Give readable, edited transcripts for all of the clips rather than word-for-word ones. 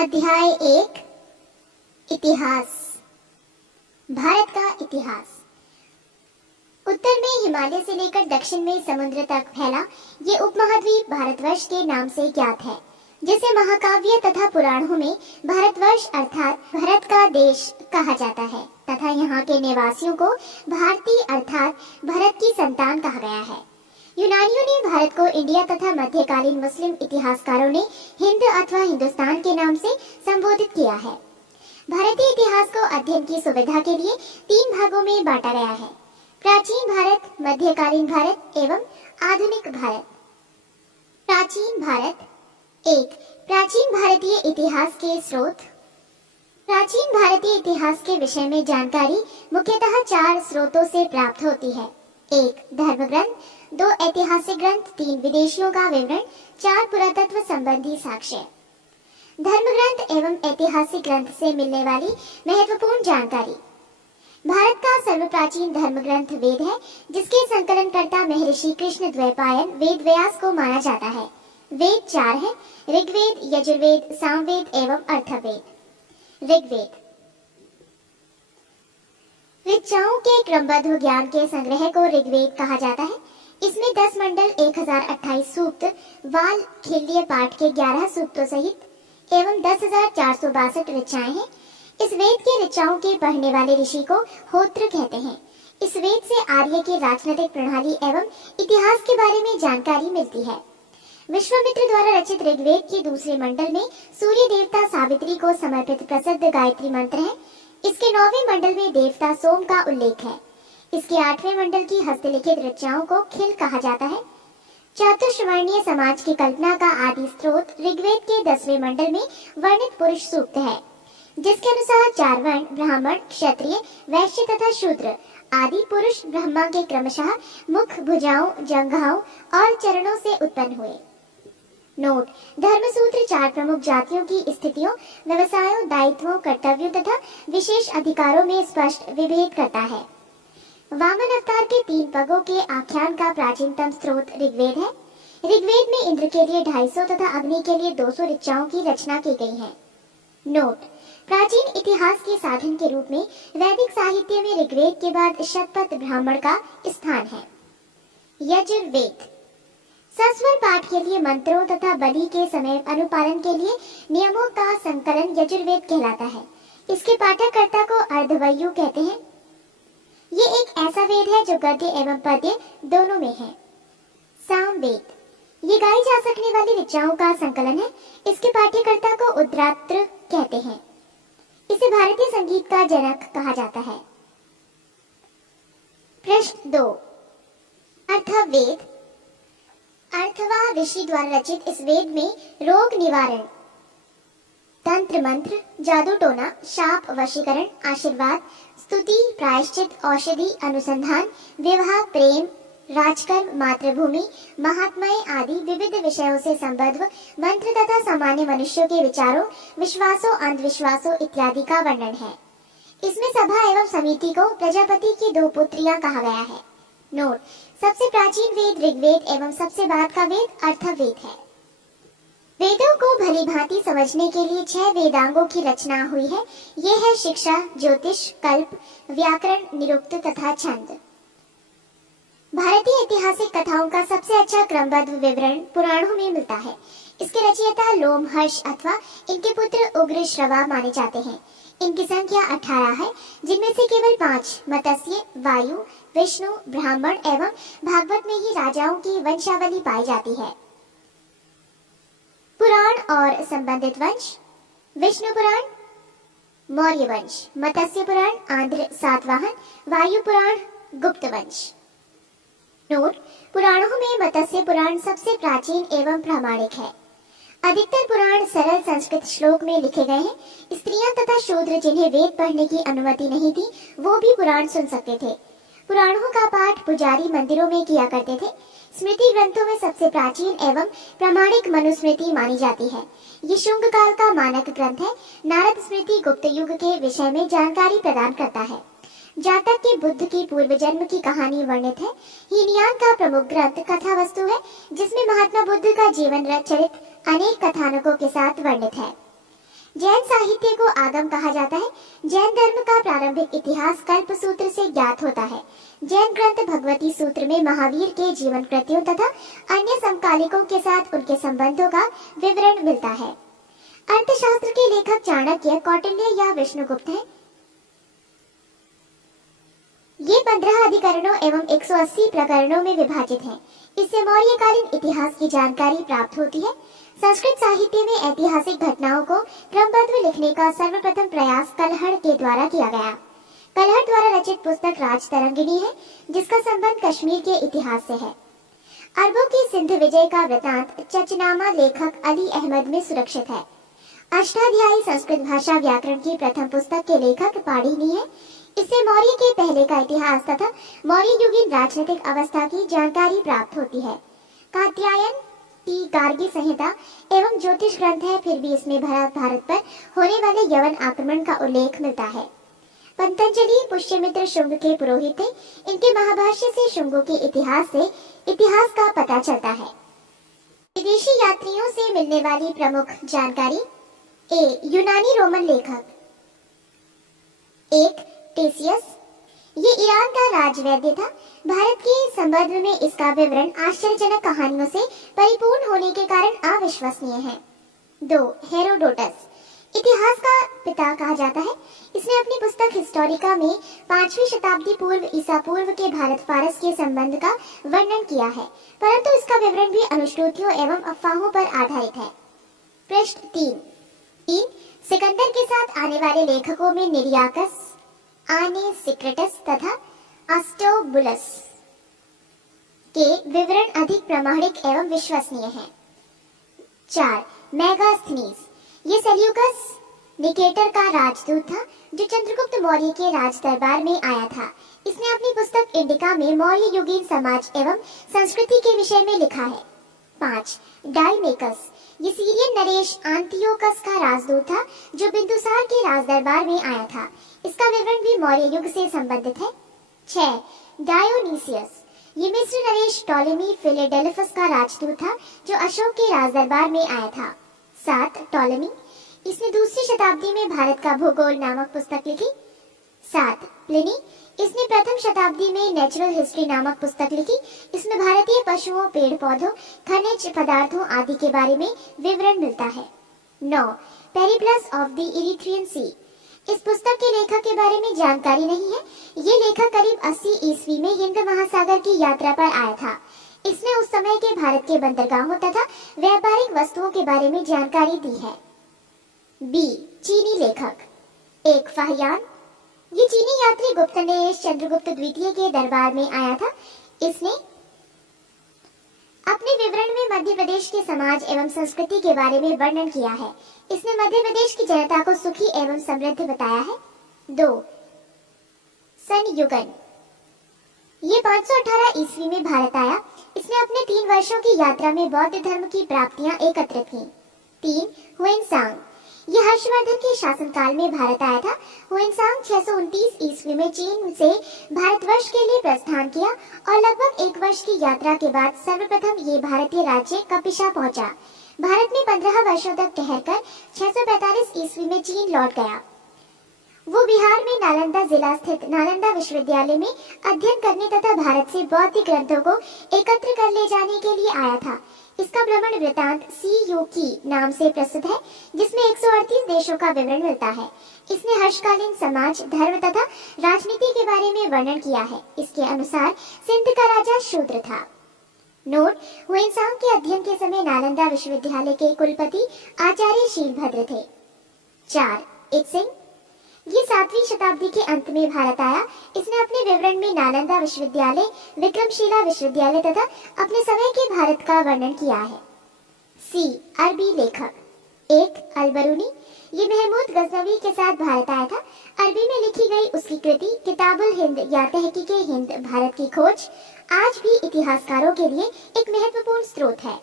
अध्याय 1 इतिहास। भारत का इतिहास। उत्तर में हिमालय से लेकर दक्षिण में समुद्र तक फैला ये उपमहाद्वीप भारतवर्ष के नाम से ज्ञात है, जिसे महाकाव्य तथा पुराणों में भारतवर्ष अर्थात भारत का देश कहा जाता है तथा यहाँ के निवासियों को भारतीय अर्थात भरत की संतान कहा गया है। यूनानियों ने भारत को इंडिया तथा मध्यकालीन मुस्लिम इतिहासकारों ने हिंद अथवा हिंदुस्तान के नाम से संबोधित किया है। भारतीय इतिहास को अध्ययन की सुविधा के लिए 3 भागों में बांटा गया है: प्राचीन भारत, मध्यकालीन भारत एवं आधुनिक भारत। प्राचीन भारत। 1. प्राचीन भारतीय इतिहास के स्रोत। प्राचीन भारतीय इतिहास के विषय में जानकारी मुख्यतः 4 स्रोतों से प्राप्त होती है: 1. धर्म ग्रंथ, 2. ऐतिहासिक ग्रंथ, 3. विदेशियों का विवरण, 4. पुरातत्व संबंधी साक्ष्य। धर्म ग्रंथ एवं ऐतिहासिक ग्रंथ से मिलने वाली महत्वपूर्ण जानकारी। भारत का सर्वप्राचीन धर्म ग्रंथ वेद है, जिसके संकलनकर्ता महर्षि कृष्ण द्वैपायन वेद व्यास को माना जाता है। वेद 4 है: ऋग्वेद, यजुर्वेद, सामवेद एवं अथर्ववेद। ऋग्वेद ऋचाओं के क्रमबद्ध ज्ञान के संग्रह को ऋग्वेद कहा जाता है। इसमें 10 मंडल, 1028 सूक्त, वाल खिल्य पाठ के 11 सूक्तों सहित एवं 10,462 ऋचाएं हैं। इस वेद के ऋचाओं के पढ़ने वाले ऋषि को होत्र कहते हैं। इस वेद से आर्य की राजनीतिक प्रणाली एवं इतिहास के बारे में जानकारी मिलती है। विश्वामित्र द्वारा रचित ऋग्वेद के दूसरे मंडल में सूर्य देवता सावित्री को समर्पित प्रसिद्ध गायत्री मंत्र है। इसके 9वें मंडल में देवता सोम का उल्लेख है। इसके 8वें मंडल की हस्तलिखित ऋचाओं को खिल कहा जाता है। चातुर्वर्णीय समाज की कल्पना का आदि स्रोत ऋग्वेद के 10वें मंडल में वर्णित पुरुष सूक्त है, जिसके अनुसार 4 वर्ण ब्राह्मण, क्षत्रिय, वैश्य तथा शूद्र आदि पुरुष ब्रह्मा के क्रमशः मुख, भुजाओं, जंघाओं और चरणों से उत्पन्न हुए। नोट: धर्मसूत्र 4 प्रमुख जातियों की स्थितियों, व्यवसायों, दायित्वों, कर्तव्यों तथा विशेष अधिकारों में स्पष्ट विभेद करता है। वामन अवतार के 3 पगों के आख्यान का प्राचीनतम स्रोत ऋग्वेद है। ऋग्वेद में इंद्र के लिए 250 तथा अग्नि के लिए 200 ऋचाओं की रचना की गई है। नोट: प्राचीन इतिहास के साधन के रूप में वैदिक साहित्य में ऋग्वेद के बाद शतपथ ब्राह्मण का स्थान है। यजुर्वेद सस्वर पाठ के लिए मंत्रों तथा बलि के समय अनुपालन के लिए नियमों का संकलन यजुर्वेद कहलाता है। इसके पाठककर्ता को अर्धवयु कहते हैं। ये एक ऐसा वेद है जो गद्य एवं पद्य दोनों में है। सामवेद ये गाई जा सकने वाली ऋचाओं का संकलन है। इसके पाठ्यकर्ता को उद्रात्र कहते हैं। इसे भारतीय संगीत का जनक कहा जाता है। प्रश्न 2। अथर्ववेद। अथर्वा ऋषि द्वारा रचित इस वेद में रोग निवारण, तंत्र मंत्र, जादू टोना, शाप वशीकरण, आशीर्वाद, स्तुति, प्रायश्चित, औषधि, अनुसंधान, विवाह, प्रेम, राजकर्म, मातृभूमि, महात्म्य आदि विविध विषयों से संबद्ध मंत्र तथा सामान्य मनुष्यों के विचारों, विश्वासों, अंधविश्वासों इत्यादि का वर्णन है। इसमें सभा एवं समिति को प्रजापति की 2 पुत्रियां कहा गया है। नोट: सबसे प्राचीन वेद ऋग्वेद एवं सबसे बाद का वेद अथर्ववेद है। वेदों को भली भांति समझने के लिए 6 वेदांगों की रचना हुई है। ये है शिक्षा, ज्योतिष, कल्प, व्याकरण, निरुक्त तथा छंद। भारतीय ऐतिहासिक कथाओं का सबसे अच्छा क्रमबद्ध विवरण पुराणों में मिलता है। इसके रचयिता लोमहर्ष अथवा इनके पुत्र उग्र श्रवा माने जाते हैं। इनकी संख्या 18 है, जिनमें से केवल 5 मत्स्य, वायु, विष्णु, ब्राह्मण एवं भागवत में ही राजाओं की वंशावली पाई जाती है। पुराण और संबंधित वंश: विष्णु पुराण, मौर्य वंश, मत्स्य पुराण, आंध्र सातवाहन, वायु पुराण, गुप्त वंश। नोट: पुराणों में मत्स्य पुराण सबसे प्राचीन एवं प्रामाणिक है। अधिकतर पुराण सरल संस्कृत श्लोक में लिखे गए हैं। स्त्रियां तथा शूद्र जिन्हें वेद पढ़ने की अनुमति नहीं थी, वो भी पुराण सुन सकते थे। पुराणों का पाठ पुजारी मंदिरों में किया करते थे। स्मृति ग्रंथों में सबसे प्राचीन एवं प्रामाणिक मनुस्मृति मानी जाती है। ये शुंग काल का मानक ग्रंथ है। नारद स्मृति गुप्त युग के विषय में जानकारी प्रदान करता है। जातक के बुद्ध की पूर्व जन्म की कहानी वर्णित है। हीनयान का प्रमुख ग्रंथ कथा वस्तु है, जिसमें महात्मा बुद्ध का जीवन चरित अनेक कथानकों के साथ वर्णित है। जैन साहित्य को आगम कहा जाता है। जैन धर्म का प्रारंभिक इतिहास कल्प सूत्र से ज्ञात होता है। जैन ग्रंथ भगवती सूत्र में महावीर के जीवन कृत्यों तथा अन्य समकालिकों के साथ उनके संबंधों का विवरण मिलता है। अर्थशास्त्र के लेखक चाणक्य, कौटिल्य या विष्णुगुप्त हैं। ये 15 अधिकरणों एवं 180 प्रकरणों में विभाजित हैं। इससे मौर्यकालीन इतिहास की जानकारी प्राप्त होती है। संस्कृत साहित्य में ऐतिहासिक घटनाओं को क्रमबद्ध लिखने का सर्वप्रथम प्रयास कलहड़ के द्वारा किया गया। कलहड़ द्वारा रचित पुस्तक राजतरंगिणी है, जिसका संबंध कश्मीर के इतिहास से है। अरबों की सिंध विजय का वृतांत चचनामा लेखक अली अहमद में सुरक्षित है। अष्टाध्यायी संस्कृत भाषा व्याकरण की प्रथम पुस्तक के लेखक पाणिनि है। इससे मौर्य के पहले का इतिहास तथा मौर्य युगीन राजनीतिक अवस्था की जानकारी प्राप्त होती है। कात्यायन की गार्गी संहिता एवं ज्योतिष ग्रंथ है, फिर भी इसमें भारत पर होने वाले यवन आक्रमण का उल्लेख मिलता है। पतंजलि पुष्यमित्र शुंग के पुरोहित थे। इनके महाभाष्य से शुंगों के इतिहास का पता चलता है। विदेशी यात्रियों से मिलने वाली प्रमुख जानकारी। यूनानी रोमन लेखक। टेसियस, ये ईरान का राजवैद्य था। भारत के संदर्भ में इसका विवरण आश्चर्यजनक कहानियों से परिपूर्ण होने के कारण अविश्वसनीय है। हेरोडोटस, इतिहास का पिता कहा जाता है। इसने अपनी पुस्तक हिस्टोरिका में 5वीं शताब्दी पूर्व ईसा पूर्व के भारत फारस के संबंध का वर्णन किया है, परंतु इसका विवरण भी अनुश्रुतियों एवं अफवाहों पर आधारित है। पृष्ठ 3। सिकंदर के साथ आने वाले लेखकों में निरियाकस, आनेसिक्रेटस तथा अस्टोबुलस के विवरण अधिक प्रामाणिक एवं विश्वसनीय हैं। 4. मेगास्थनीज, ये सेल्यूकस निकेटर का राजदूत था, जो चंद्रगुप्त मौर्य के राज दरबार में आया था। इसने अपनी पुस्तक इंडिका में मौर्य युगीन समाज एवं संस्कृति के विषय में लिखा है। 5. डाइमेकस, ये सीरियन नरेश आंतियोकस का राजदूत था, जो बिंदुसार के राज दरबार में आया था। इसका विवरण भी मौर्य युग से संबंधित है। 6. डायोनीसियस, ये मिस्र नरेश टॉलेमी फिलेडेल्फस का राजदूत था, जो अशोक के राज दरबार में आया था। 7. टॉलेमी, इसने दूसरी शताब्दी में भारत का भूगोल नामक पुस्तक लिखी। 7. प्लिनी, इसने प्रथम शताब्दी में नेचुरल हिस्ट्री नामक पुस्तक लिखी। इसमें भारतीय पशुओं, पेड़ पौधों, खनिज पदार्थों आदि के बारे में विवरण मिलता है। 9. पेरिप्लस ऑफ द इरिथ्रियन सी, इस पुस्तक के लेखक के बारे में जानकारी नहीं है। ये लेखक करीब 80 ईस्वी में हिंद महासागर की यात्रा पर आया था। इसने उस समय के भारत के बंदरगाहों तथा व्यापारिक वस्तुओं के बारे में जानकारी दी है। चीनी लेखक। फाहियान, ये चीनी यात्री गुप्त नरेश चंद्रगुप्त द्वितीय के दरबार में आया था। इसने अपने विवरण में मध्य प्रदेश के समाज एवं संस्कृति के बारे में वर्णन किया है। इसने मध्य प्रदेश की जनता को सुखी एवं समृद्ध बताया है। 2. संयुगन, ये 518 ईस्वी में भारत आया। इसने अपने 3 वर्षों की यात्रा में बौद्ध धर्म की प्राप्तियां एकत्रित की। 3. हुएनसांग, ये हर्षवर्धन के शासनकाल में भारत आया था। हुएनसांग 629 ईस्वी में चीन से भारतवर्ष के लिए प्रस्थान किया और लगभग 1 वर्ष की यात्रा के बाद सर्वप्रथम ये भारतीय राज्य कपिशा पहुंचा। भारत में 15 वर्षों तक ठहरकर 645 ईस्वी में चीन लौट गया। वो बिहार में नालंदा जिला स्थित नालंदा विश्वविद्यालय में अध्ययन करने तथा भारत से बौद्ध ग्रंथों को एकत्र कर ले जाने के लिए आया था। इसका भ्रमण वृतांत सीयूकी नाम से प्रसिद्ध है, जिसमें 138 देशों का विवरण मिलता है। इसने हर्षकालीन समाज, धर्म तथा राजनीति के बारे में वर्णन किया है। इसके अनुसार सिंध का राजा शूद्र था। नोट, हुएनसांग के अध्ययन के समय नालंदा विश्वविद्यालय के कुलपति आचार्य शीलभद्र थे। 4. इत्सिंग, ये 7वीं शताब्दी के अंत में भारत आया। इसने अपने विवरण में नालंदा विश्वविद्यालय, विक्रमशिला विश्वविद्यालय तथा अपने समय के भारत का वर्णन किया है। अरबी लेखक। 1. अल-बरूनी, ये महमूद गजनवी के साथ भारत आया था। अरबी में लिखी गई उसकी कृति किताबुल हिंद या तहकीके हिंद भारत की खोज आज भी इतिहासकारों के लिए एक महत्वपूर्ण स्रोत है।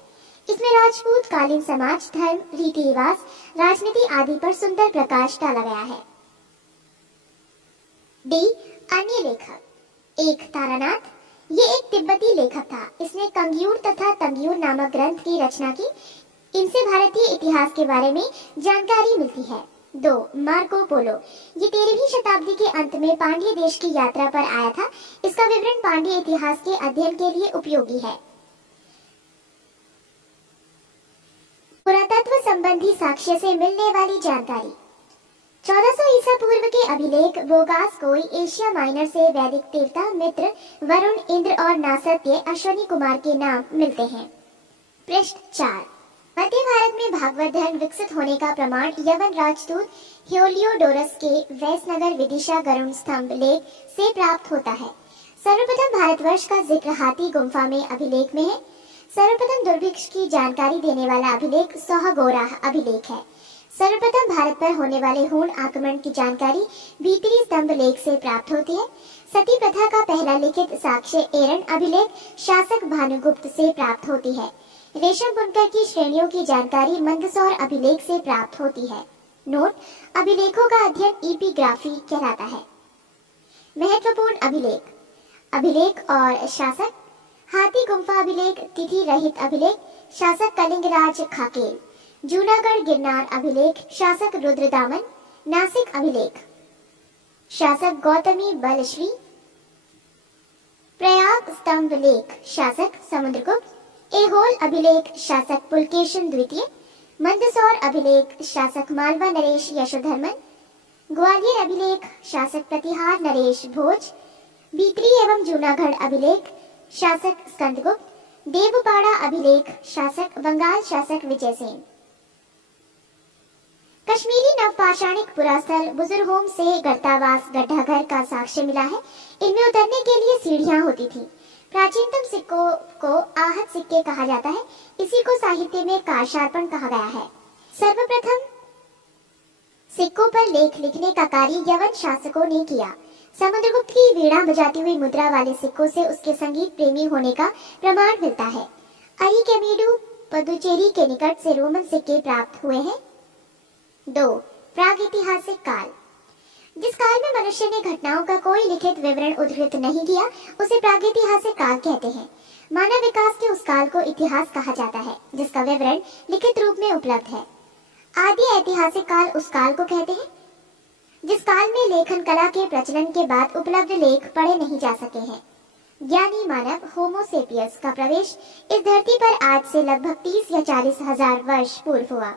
इसमें राजपूत कालीन समाज, धर्म, रीति रिवाज, राजनीति आदि पर सुंदर प्रकाश डाला गया है। अन्य लेखक। 1. तारानाथ, ये एक तिब्बती लेखक था। इसने कंग्यूर तथा तंग्यूर नामक ग्रंथ की रचना की। इनसे भारतीय इतिहास के बारे में जानकारी मिलती है। 2. Marco Polo. ये 13वीं शताब्दी के अंत में पांड्य देश की यात्रा पर आया था। इसका विवरण पांड्य इतिहास के अध्ययन के लिए उपयोगी है। पुरातत्व संबंधी साक्ष्य से मिलने वाली जानकारी। 1400 ईसा पूर्व के अभिलेख बोगास कोई एशिया माइनर से वैदिक देवता मित्र, वरुण, इंद्र और नासत्य अश्वनी कुमार के नाम मिलते हैं। पृष्ठ 4। मध्य भारत में भागवत धर्म विकसित होने का प्रमाण यवन राजदूत हेलियोडोरस के वैसनगर विदिशा गरुड़ स्तंभ लेख से प्राप्त होता है। सर्वप्रथम भारतवर्ष का जिक्र हाथी गुम्फा में अभिलेख में है। सर्वप्रथम दुर्भिक्ष की जानकारी देने वाला अभिलेख सोहगोराह अभिलेख है। सर्वप्रथम भारत पर होने वाले हूण आक्रमण की जानकारी भीतरी स्तंभ लेख से प्राप्त होती है। सती प्रथा का पहला लिखित साक्ष्य एरन अभिलेख शासक भानुगुप्त से प्राप्त होती है। रेशम बुनकर की श्रेणियों की जानकारी मंदसौर अभिलेख से प्राप्त होती है। नोट: अभिलेखों का अध्ययन एपिग्राफी कहलाता है। महत्वपूर्ण अभिलेख: अभिलेख और शासक, हाथी गुम्फा अभिलेख, तिथि रहित अभिलेख, शासक कलिंगराज खाकेल, जूनागढ़ गिरनार अभिलेख, शासक रुद्रदामन, नासिक अभिलेख, शासक गौतमी बलश्री, प्रयाग स्तंभ लेख, शासक समुद्रगुप्त, ऐहोल अभिलेख, शासक पुलकेशिन द्वितीय, मंदसौर अभिलेख, शासक मालवा नरेश यशोधर्मन, ग्वालियर अभिलेख, शासक प्रतिहार नरेश भोज, भीतरी एवं जूनागढ़ अभिलेख, शासक स्कंदगुप्त, देवपाड़ा अभिलेख, शासक बंगाल शासक विजयसेन। कश्मीरी नवपाषाणिक पुरास्थल बुजुर्गोम से गर्तावास गड्ढाघर का साक्ष्य मिला है। इनमें उतरने के लिए सीढ़ियां होती थी। प्राचीनतम सिक्कों को आहत सिक्के कहा जाता है। इसी को साहित्य में कारशार्पण कहा गया है। सर्वप्रथम सिक्कों पर लेख लिखने का कार्य यवन शासकों ने किया। समुद्रगुप्त की वीणा बजाती हुई मुद्रा वाले सिक्कों से उसके संगीत प्रेमी होने का प्रमाण मिलता है। अरिकेमेडु पुदुचेरी के निकट से रोमन सिक्के प्राप्त हुए हैं। 2. प्रागैतिहासिक काल। जिस काल में मनुष्य ने घटनाओं का कोई लिखित विवरण उद्धृत नहीं किया उसे प्रागैतिहासिक काल कहते हैं। मानव विकास के उस काल को इतिहास कहा जाता है जिसका विवरण लिखित रूप में उपलब्ध है। आदि ऐतिहासिक काल उस काल को कहते हैं जिस काल में लेखन कला के प्रचलन के बाद उपलब्ध लेख पढ़े नहीं जा सके हैं। ज्ञानी मानव होमोसेपियस का प्रवेश इस धरती पर आज से लगभग 30 या 40 हजार वर्ष पूर्व हुआ।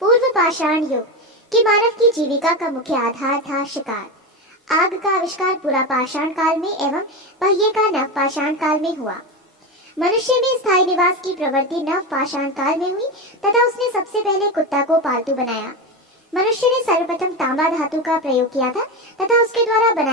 पूर्व पाषाण युग कि मानव की जीविका का मुख्य आधार था शिकार। आग का आविष्कार पुरा पाषाण काल में एवं पहिए का नव पाषाण काल में हुआ। मनुष्य में स्थायी निवास की प्रवृत्ति नव पाषाण काल में हुई तथा उसने सबसे पहले कुत्ता को पालतू बनाया। मनुष्य ने सर्वप्रथम तांबा धातु का प्रयोग किया था तथा उसके द्वारा बनाए